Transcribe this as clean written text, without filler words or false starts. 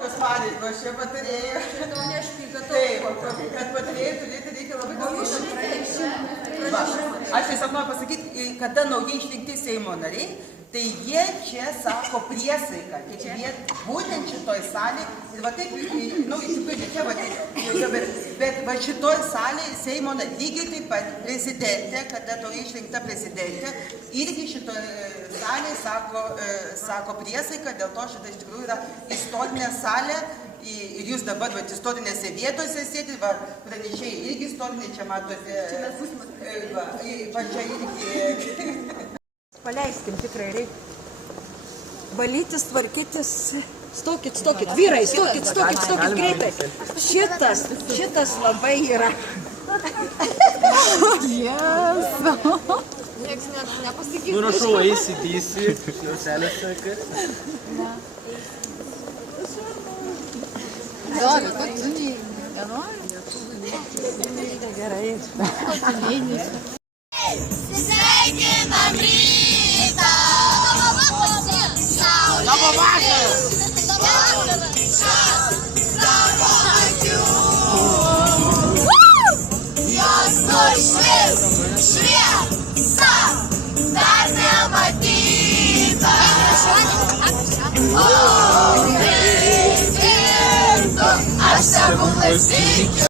Jos pareigos, čia patarėjai. Taip, kad patarėjai turėti reikia labai daug išrinkti. Aš tiesiog noriu pasakyti, kada naujai išrinkti Seimo nariai, tai jie čia sako priesaiką, būtent šitoj salėje, ir va taip, nu, iš tikrųjų, čia va taip, bet va šitoj salėje Seimo nariai, lygiai taip pat prezidentė, kada naujai išrinkta prezidentė, irgi šitoj salėje sako priesaiką, dėl to šitą iš tikrųjų yra istorinė salė, ir jūs dabar va istorinėse vietose sėdit, va pranešėjai irgi istoriniai, čia matote, va čia irgi. Paleiskim, tikrai reikia valytis, tvarkytis. Stokit, vyrai, stokit greitai. Šitas labai yra. Jesu. Niekas nepasakys. Nurašau ACDC, švieselėse. Dovi, ko tu nenori? Gerai. Sveikinam rytą! Labą vakarą! Tavo akių! Jos nušvis šviesa dar nematyta! O, kai girdu, aš stebuklais tikiu!